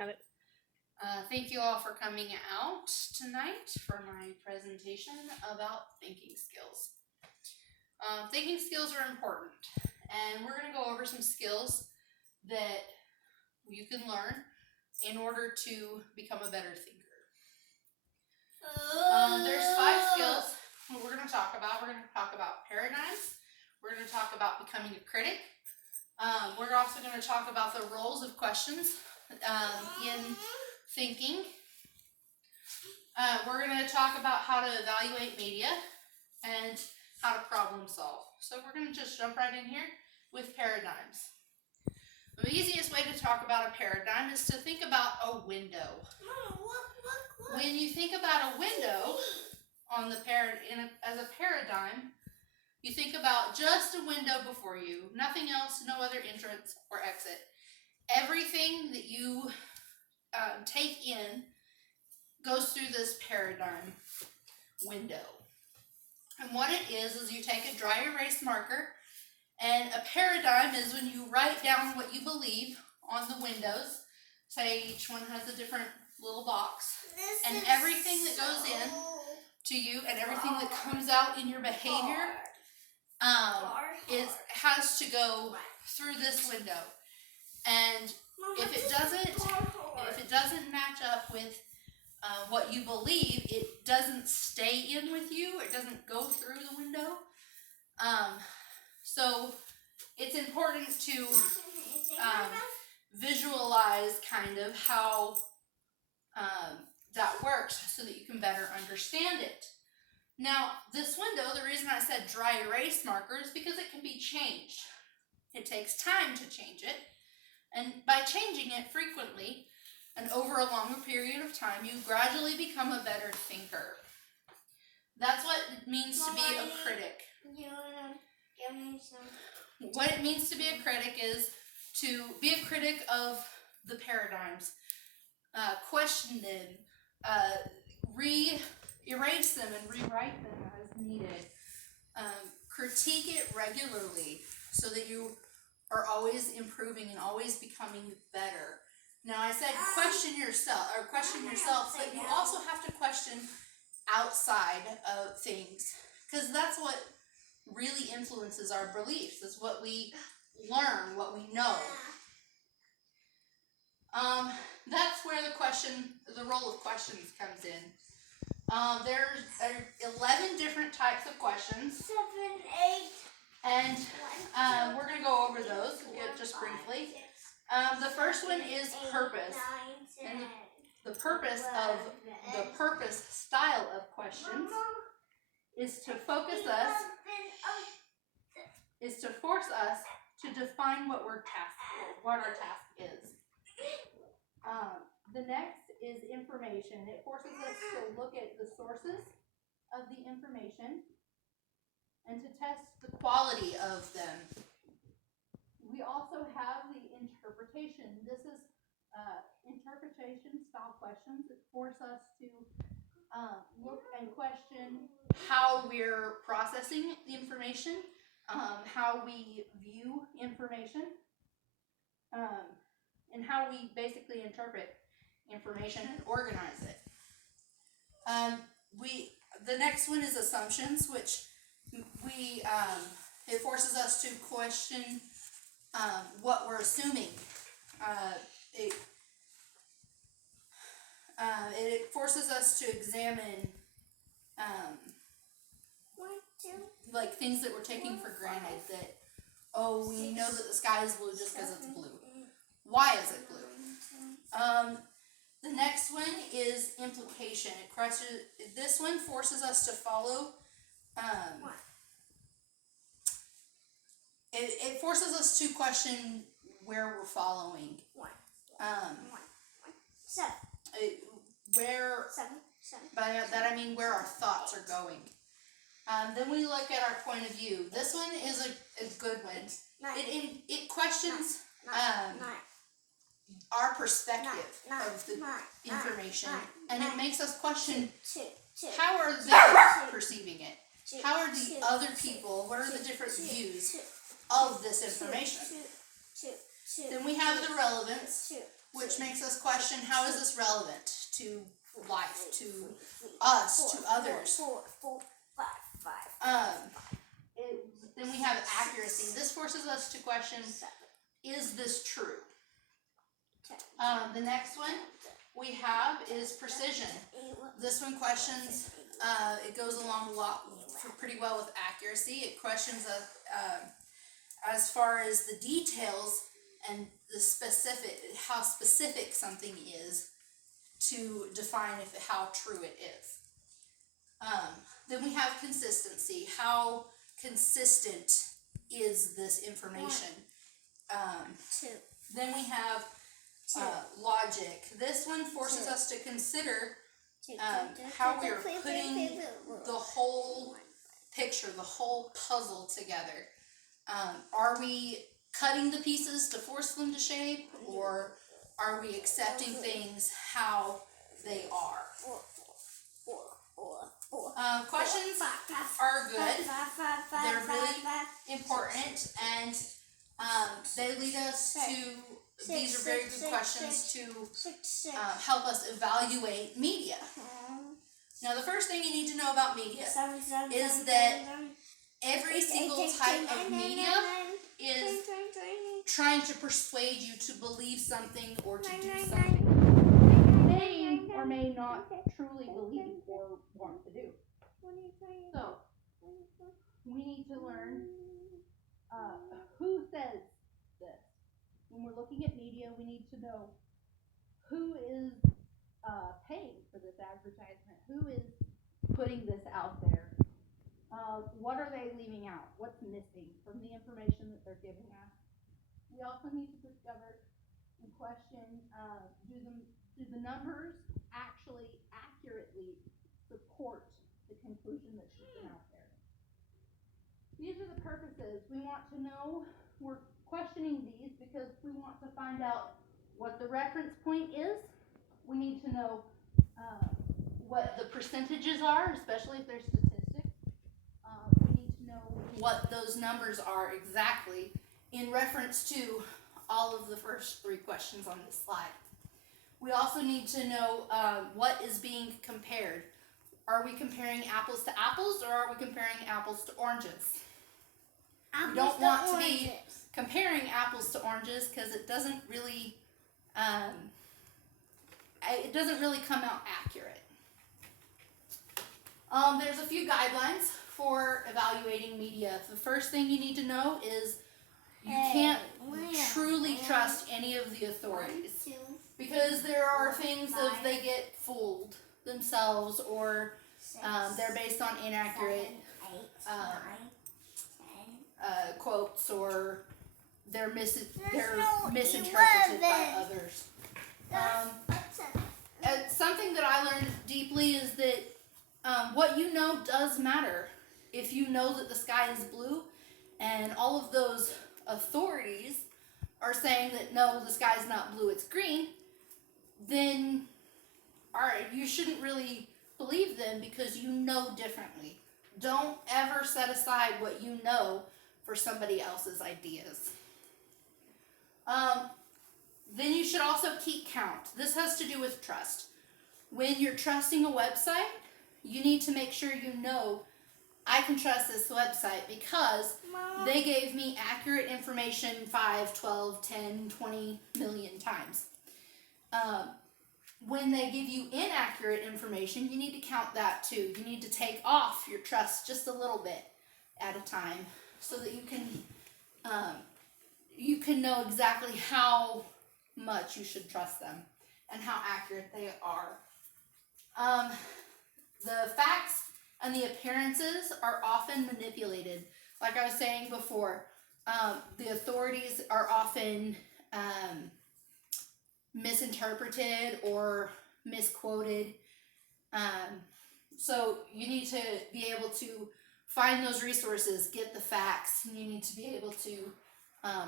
Got it. Thank you all for coming out tonight for my presentation about thinking skills. Thinking skills are important, and we're going to go over some skills that you can learn in order to become a better thinker. There's 5 skills that we're going to talk about. We're going to talk about paradigms. We're going to talk about becoming a critic. We're also going to talk about the roles of questions in thinking. We're going to talk about how to evaluate media and how to problem solve. So we're going to just jump right in here with paradigms. The easiest way to talk about a paradigm is to think about a window. When you think about a window on the as a paradigm, you think about just a window before you, nothing else, no other entrance or exit. Everything that you take in goes through this paradigm window. And what it is you take a dry erase marker, and a paradigm is when you write down what you believe on the windows. Say each one has a different little box, and everything that goes in to you and everything that comes out in your behavior has to go through this window. And if it doesn't match up with what you believe, it doesn't stay in with you. It doesn't go through the window. So it's important to visualize kind of how that works so that you can better understand it. Now, this window, the reason I said dry erase marker is because it can be changed. It takes time to change it. And by changing it frequently and over a longer period of time, you gradually become a better thinker. That's what it means to be a critic. What it means to be a critic is to be a critic of the paradigms, question them, erase them and rewrite them as needed. Critique it regularly so that you are always improving and always becoming better. Now, I said question yourself, but you also have to question outside of things, because that's what really influences our beliefs, is what we learn, what we know. That's where the role of questions comes in. There's 11 different types of questions. 7, 8. And we're going to go over those just briefly. The first one is purpose. And the purpose of the purpose style of questions is to force us to define what our task is. The next is information. It forces us to look at the sources of the information and to test the quality of them. We also have the interpretation. This is interpretation style questions that force us to look and question how we're processing the information, how we view information, and how we basically interpret information and organize it. The next one is assumptions, which it forces us to question what we're assuming. It forces us to examine like things that we're taking for granted, that we know that the sky is blue just because it's blue. Why is it blue? The next one is implication. This one forces us to follow. It forces us to question where we're following. 7. By that I mean where our thoughts are going. Then we look at our point of view. This one is a good one. It questions our perspective of the information, and it makes us question how are they perceiving it? How are the other people? What are the different views of this information? Then we have the relevance. which makes us question, how is this relevant to life, to us, to others? Then we have accuracy. This forces us to question, is this true? The next one we have is precision. This one questions, it goes along a lot pretty well with accuracy. It questions as far as the details and the specific, how specific something is to define how true it is. Then we have consistency. How consistent is this information? Then we have logic. This one forces us to consider how we are putting the whole picture, the whole puzzle together. Are we cutting the pieces to force them to shape, or are we accepting things how they are? Questions are good. They're really important, and they lead us to, these are very good questions to help us evaluate media. Now, the first thing you need to know about media is that every single type of media is trying to persuade you to believe something or to do something they may or may not truly believe or want to do. So, we need to learn who says this. When we're looking at media, we need to know who is paying for this advertisement, who is putting this out there. What are they leaving out? What's missing from the information that they're giving us? We also need to discover and question, do the numbers actually accurately support the conclusion that's given out there? These are the purposes. We want to know, we're questioning these because we want to find out what the reference point is. We need to know what the percentages are, especially if they're statistics. We need to know what those numbers are exactly in reference to all of the first three questions on this slide. We also need to know what is being compared. Are we comparing apples to apples, or are we comparing apples to oranges? We don't want to be comparing apples to oranges because it doesn't really come out accurate. There's a few guidelines for evaluating media. The first thing you need to know is you can't truly trust any of the authorities, because there are things that they get fooled themselves, or they're based on inaccurate quotes, or they're misinterpreted by others. Something that I learned deeply is that what you know does matter. If you know that the sky is blue and all of those authorities are saying that no, the sky is not blue, it's green, then you shouldn't really believe them because you know differently. Don't ever set aside what you know for somebody else's ideas. Then you should also keep count. This has to do with trust. When you're trusting a website, you need to make sure you know, I can trust this website because they gave me accurate information 5, 12, 10, 20 million times. When they give you inaccurate information, you need to count that too. You need to take off your trust just a little bit at a time so that you can know exactly how much you should trust them and how accurate they are. The facts and the appearances are often manipulated. Like I was saying before, the authorities are often misinterpreted or misquoted. So you need to be able to find those resources, get the facts, and you need to be able to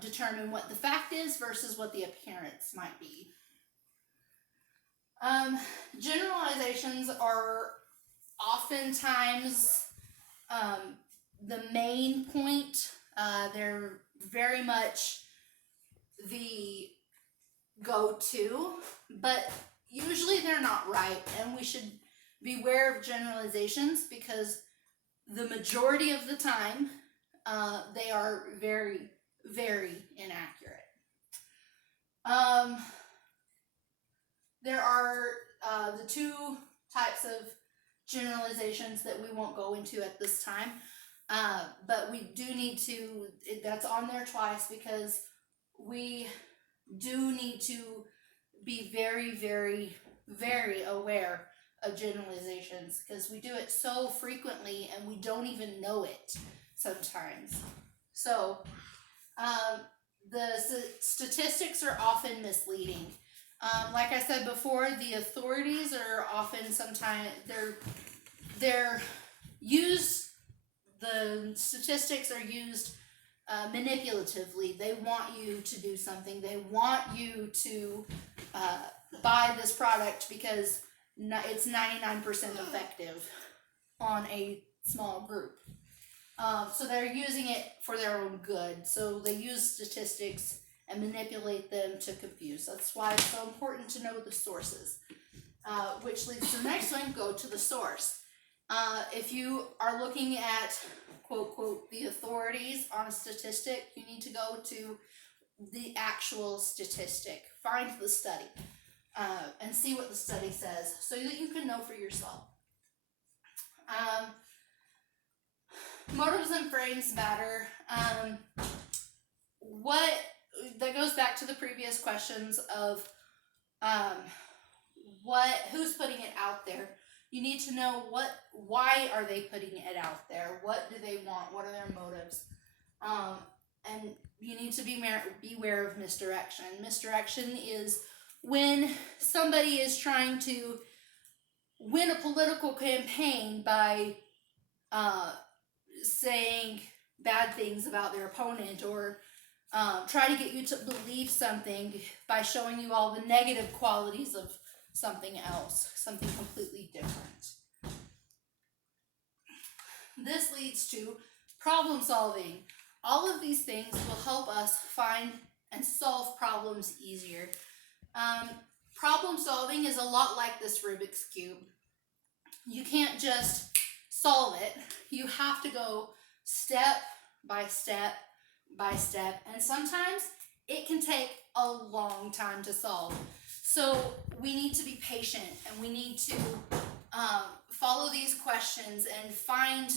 determine what the fact is versus what the appearance might be. Generalizations are oftentimes the main point. They're very much the go to, but usually they're not right, and we should beware of generalizations because the majority of the time they are very, very inaccurate. There are the two types of generalizations that we won't go into at this time, but we do need to, that's on there twice because we do need to be very, very, very aware of generalizations because we do it so frequently and we don't even know it sometimes. So the statistics are often misleading. Like I said before, the authorities are often sometimes they're used. The statistics are used manipulatively. They want you to do something. They want you to buy this product because it's 99% effective on a small group. So they're using it for their own good. So they use statistics and manipulate them to confuse. That's why it's so important to know the sources. Which leads to the next one, go to the source. If you are looking at, quote, quote, the authorities on a statistic, you need to go to the actual statistic. Find the study and see what the study says so that you can know for yourself. Motives and frames matter. That goes back to the previous questions of who's putting it out there. You need to know why are they putting it out there? What do they want? What are their motives? And you need to beware of misdirection. Misdirection is when somebody is trying to win a political campaign by saying bad things about their opponent, or try to get you to believe something by showing you all the negative qualities of something else, something completely different. This leads to problem solving. All of these things will help us find and solve problems easier. Problem solving is a lot like this Rubik's Cube. You can't just solve it. You have to go step by step by step, and sometimes it can take a long time to solve. So we need to be patient, and we need to follow these questions and find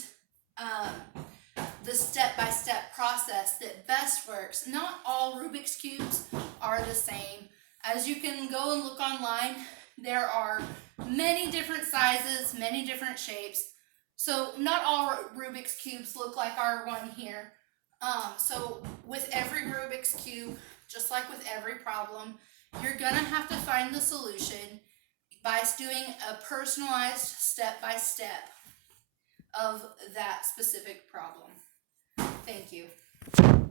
the step-by-step process that best works. Not all Rubik's Cubes are the same. As you can go and look online, there are many different sizes, many different shapes. So not all Rubik's Cubes look like our one here. So with every Rubik's Cube, just like with every problem, you're gonna have to find the solution by doing a personalized step-by-step of that specific problem. Thank you.